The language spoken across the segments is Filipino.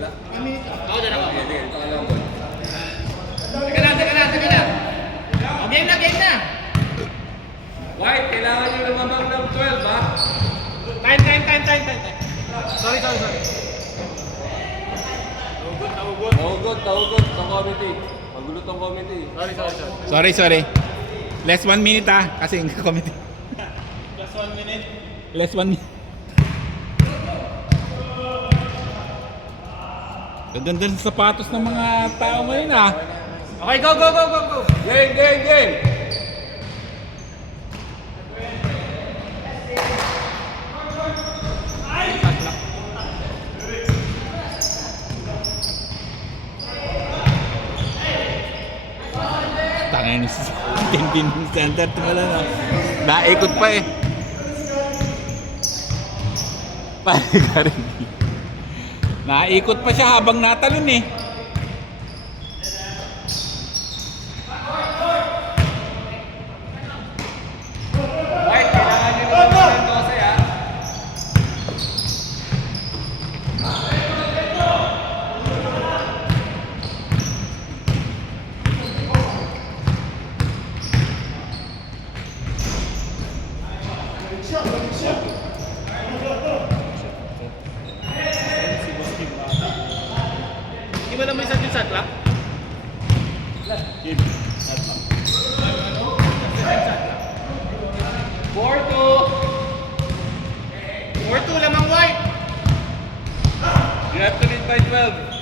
Wala. Ako dyan ako. Sige, ito ka lang, boy. Teka lang. O, game na. White, kailangan nyo lumamang ng 12, ha? Time. Sorry. Tahugot ng committee. Magulo tong committee. Sorry. Less 1 minute kasi yung committee. Just 1 minute. Less 1 minute. Gaganda sa sapatos ng mga tao ngayon Okay, go. Game! Tangin si Kevin Center tumala na. Naikot pa eh. Pare ka rin. Naikot pa siya habang natalon eh. White, kailangan nyo lumamang ng 12, ha? Hindi mo naman isang yung satla? Four two lamang white. You have to lead by 12.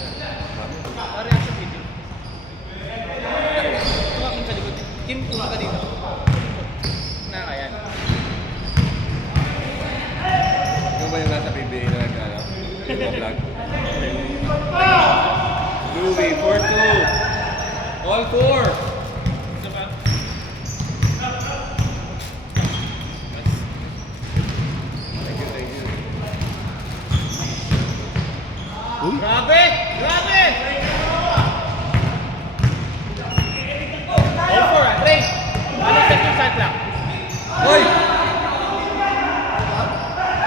Pare sa video. Tumakin sa likod. Kim, tuma ka dito. Yan. Ikaw ba yung nasa PBA na nag-ano? Vlog? Louie, 4-2. All 4. Isa pa? Thank you. Grabe! All four, Trey. Ano set yung satla? Hoy!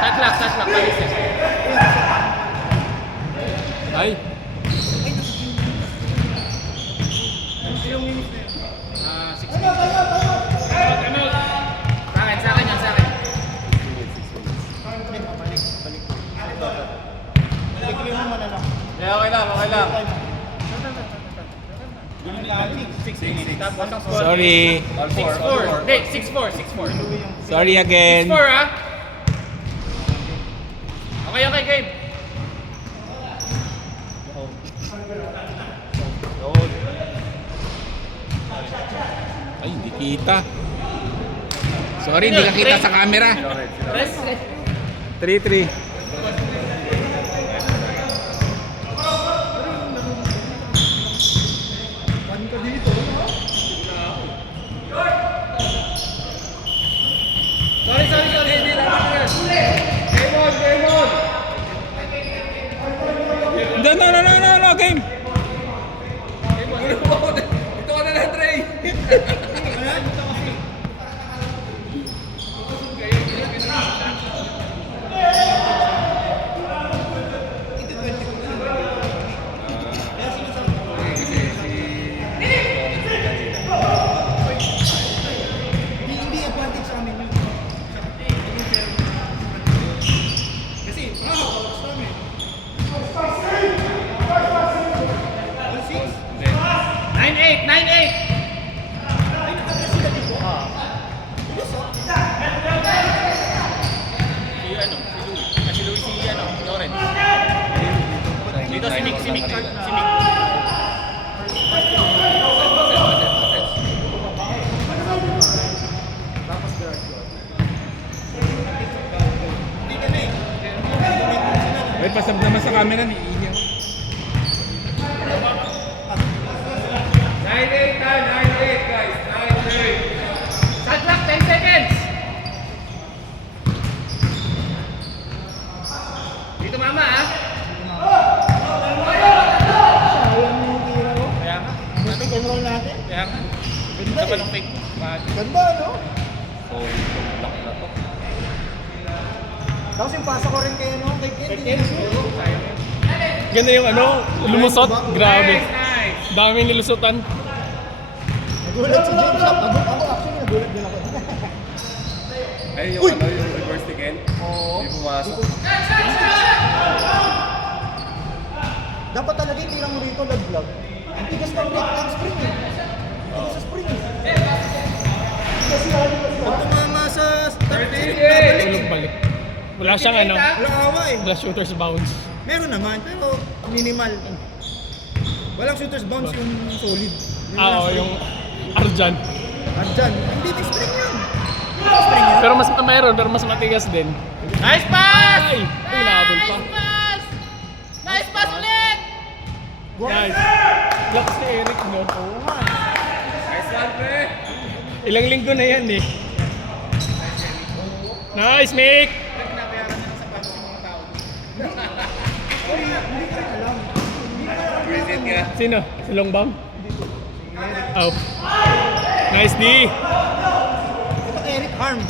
Satla. Ano set? Ay, Ah, 6 minutes. Sa akin yan. Yeah, okay lang. 6 minutes. Tapos ang score. sorry. All 6-4. 4. Hindi, 6-4. Sorry again. 6-4 ha? Okay, game. Ay, hindi kita. Sorry, hindi ka kita sa camera. Press. 3-3. Sorry. Game on! No, game. Ito ka na lang, Trey! Dito si Mick. Ay, pasab naman sa camera ni Ihiyaw. 9-8 guys. 9-8. Shot clock, 10 seconds. Dito mama ha. Kaya nga. Pick and roll natin. Kaya nga. Ganda Sa eh. balong fake. Ganda, no? Solid yung block na to. Tapos yung pasa ko rin kay ano, kay Ken. Ganda yung ano, lumusot. Grabe. Nice! Daming nilusutan. Nagulat si James Shop. Ako actually nagulat din ako. Ay, yung ano, yung reverse ni Ken? Oo. Hindi pumasok. Dapat talaga yung tirang mo rito, laglag. Ang tigas ng spring eh. Ang tigas sa spring eh. Kasi pag tumama sa start, Tulog balik. Wala siyang ano, walang awa eh. wala shooter's bounce. Meron naman, pero minimal. Walang shooter's bounce yung solid. Oo, yung Arjan. Andyan. Hindi, spring yun. Spring yun. Pero mas mayroon, pero mas matigas din. Nice pass! Ay! Ay, nahabol pa. Nice pass ulit! Guys, lakas ni Eric, no? Oo nga. Nice one, pre! Ilang linggo na yan eh. Nice, Mick! Visit ka. Sino? Si Longbam? Oh. Nice D! Ito Eric Harm.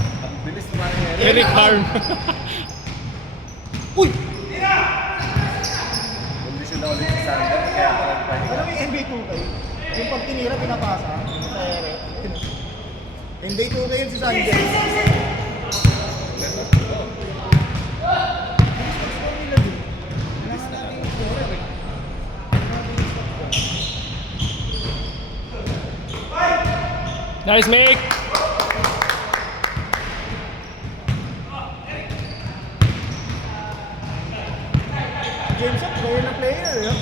Bilis naman ni Eric. Eric Harm. Uy! Kondisyon na ulit si Sander, kaya parang pahinga. Alam mo yung NBA 2K? Yung pag tinira, pinapasa. Eric. NBA 2K yun si Sander. Nice, Mick! James Shop, player na player eh.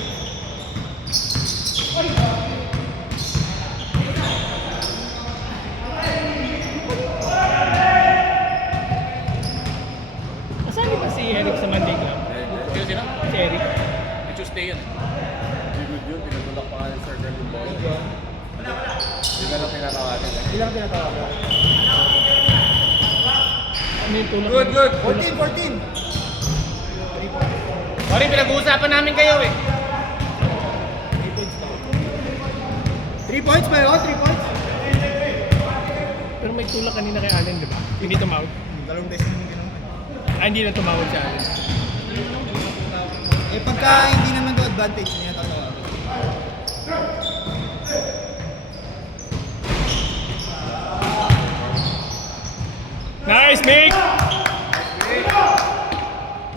Asan ba si Eric sa Monday Club? Sino? Si Eric. Tuesday yun. Hindi good yun, pinagulak pa nga ni Sir Girl yung ball. Hindi ka lang tinatawagan. Ilang tinatawagan? Ano yung tulak? Good, good! 14. Sorry, pinag-uusapan namin kayo eh. 3 points ba yun? 3 points? Pero may tulak kanina kay Allen, di ba? Hindi tumawag. Dalawang beses naman ginawa. Ah, hindi na tumawag si Allen. Eh pagka hindi naman to advantage niya tatawagan. Nice, Mick!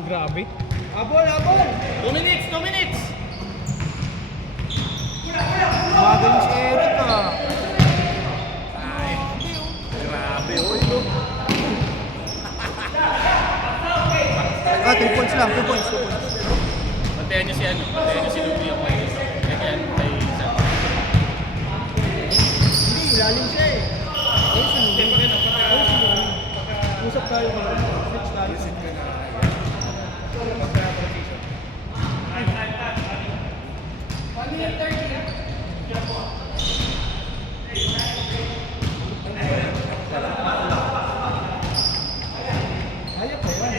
Grabe. Abol! 2 minutes! 2 minutes! Magaling si Eric ah. Grabe, oh. 2 points lang, 2 points. Bantayan niyo si ano? Bantayan niyo si Lupi yung kay San. Hindi, ilalim siya eh. Ayun si Luli. Usap tayo ba? Switch tayo. Ayop na yun.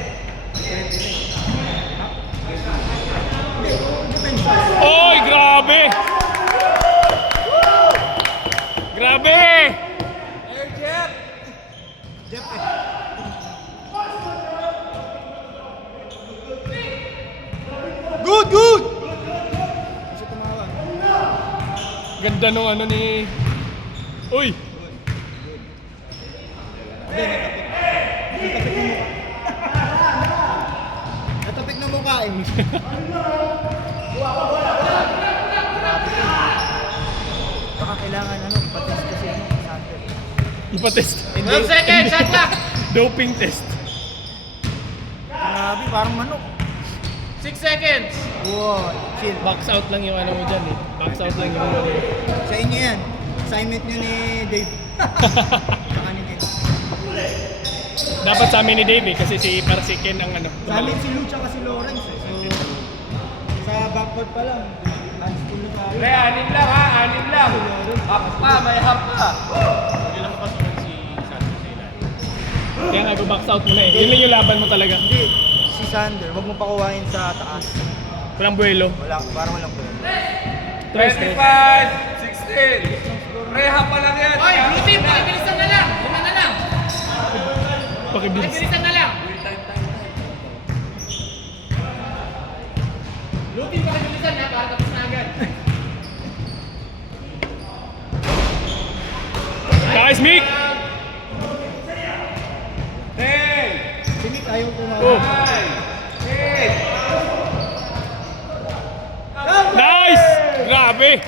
Depende. Oy, grabe! Grabe! Jeff eh. Good! Kasi tumawag. Ganda nung ano ni... Uy! Natapik ng mukha eh. Baka kailangan ano, patis kasi ano, Sander. Ipatest. 12 seconds! Shot clock! Doping test. Grabe, parang manok. 6 seconds! Wow, chill. Box out lang yung ano mo dyan eh. Box out lang yung ano. Sa inyo yan. Assignment nyo ni Dave. Saka ni Ken. Dapat sa amin ni Dave eh, kasi si para si Ken ang ano. Sa amin si Lucha kasi Lawrence eh. So, sa backcourt pa lang. Hands full na tayo. Pre, 6 lang ha, 6 lang. Half pa, may half pa. Hindi lang mapasukan si Santos sa ilan. Kaya nga go box out mo na eh. Yun lang yung laban mo talaga. Hindi, si Sander, wag mo pakuhain sa taas. Walang buwelo. Wala, parang walang pwede. 25, 16. Pre, half pa lang yan. Oy, blue team! Pakibilisan na lang! Una na lang! Pakibilis. Pakibilisan na lang! Nice, Mick! Si Mick ayaw tumama. Oh. Nice! Grabe!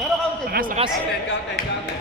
Pero counted. Lakas, lakas. Counted.